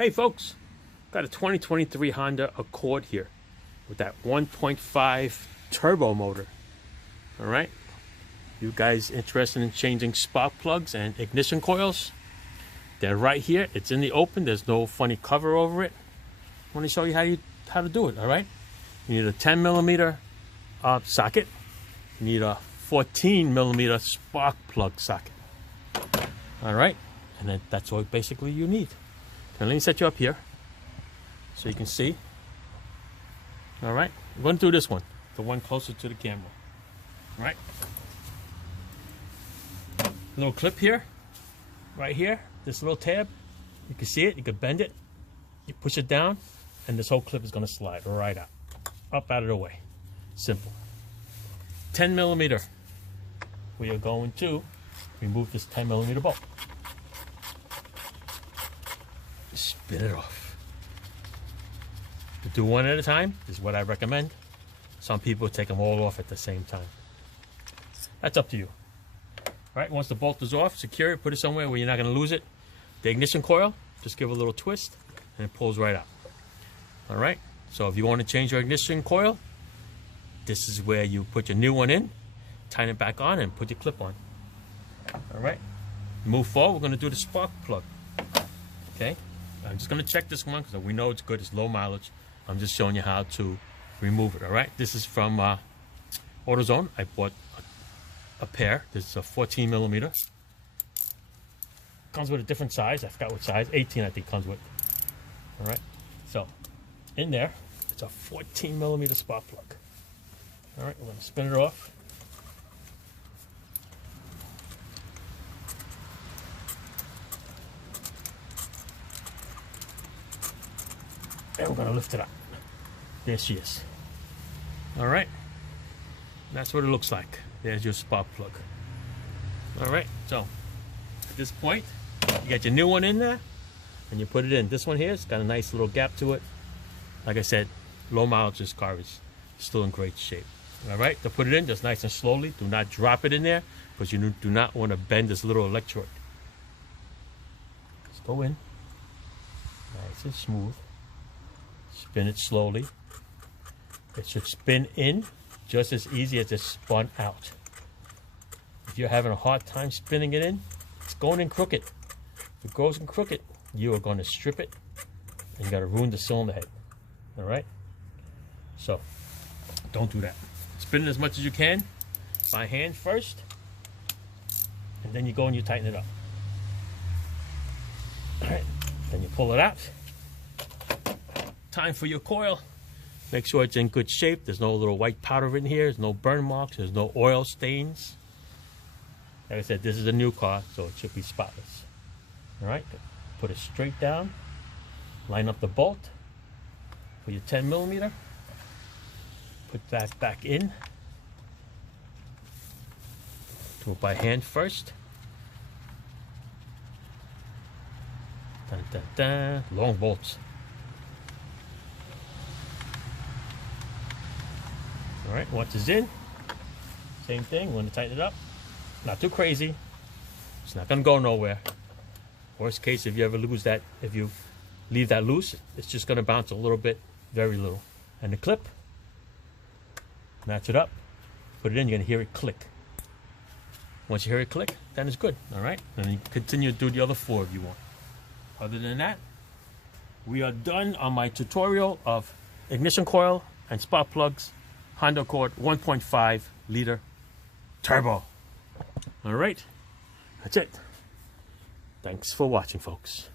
Hey folks, got a 2023 Honda Accord here with that 1.5 turbo motor. All right, you guys interested in changing spark plugs and ignition coils? They're right here. It's in the open. There's no funny cover over it. I want to show you how to do it. All right, you need a 10 millimeter socket. You need a 14 millimeter spark plug socket. All right, and then that's all basically you need. Now let me set you up here so you can see. All right, we're going to do this one, the one closer to the camera. All right, little clip here, right here, this little tab. You can see it, you can bend it, you push it down, and this whole clip is going to slide right out, up out of the way. Simple. 10 millimeter. We are going to remove this 10 millimeter bolt. Spin it off. To do one at a time is what I recommend. Some people take them all off at the same time. That's up to you. All right, once the bolt is off, secure it, put it somewhere where you're not going to lose it. The ignition coil, just give it a little twist and it pulls right out. All right, so if you want to change your ignition coil, this is where you put your new one in, tighten it back on, and put your clip on. All right, move forward. We're going to do the spark plug. Okay, I'm just going to check this one because we know it's good. It's low mileage. I'm just showing you how to remove it. All right, this is from AutoZone. I bought a pair. This is a 14 millimeter. Comes with a different size. I forgot what size. 18, I think, comes with. All right, so in there, it's a 14 millimeter spark plug. All right, we're going to spin it off. And we're going to lift it up. There she is. All right, that's what it looks like. There's your spark plug. All right, so at this point, you got your new one in there, and you put it in. This one here, it's got a nice little gap to it. Like I said, low mileage, this car is still in great shape. All right, to put it in, just nice and slowly. Do not drop it in there, because you do not want to bend this little electrode. Just go in, nice and smooth. Spin it slowly. It should spin in just as easy as it spun out. If you're having a hard time spinning it in, it's going in crooked. If it goes in crooked, you are going to strip it, and you got to ruin the cylinder head. All right? So, don't do that. Spin it as much as you can by hand first, and then you go and you tighten it up. All right, then you pull it out. Time for your coil. Make sure it's in good shape. There's no little white powder in here. There's no burn marks. There's no oil stains. Like I said, this is a new car, so it should be spotless. All right, put it straight down. Line up the bolt for your 10 millimeter. Put that back in. Do it by hand first. Dun, dun, dun. Long bolts. All right, once it's in, same thing. We're going to tighten it up. Not too crazy. It's not going to go nowhere. Worst case, if you ever lose that, if you leave that loose, it's just going to bounce a little bit, very little. And the clip, match it up, put it in, you're going to hear it click. Once you hear it click, then it's good. All right, and then you continue to do the other four if you want. Other than that, we are done on my tutorial of ignition coil and spark plugs. Honda Accord 1.5 liter turbo. All right, that's it. Thanks for watching, folks.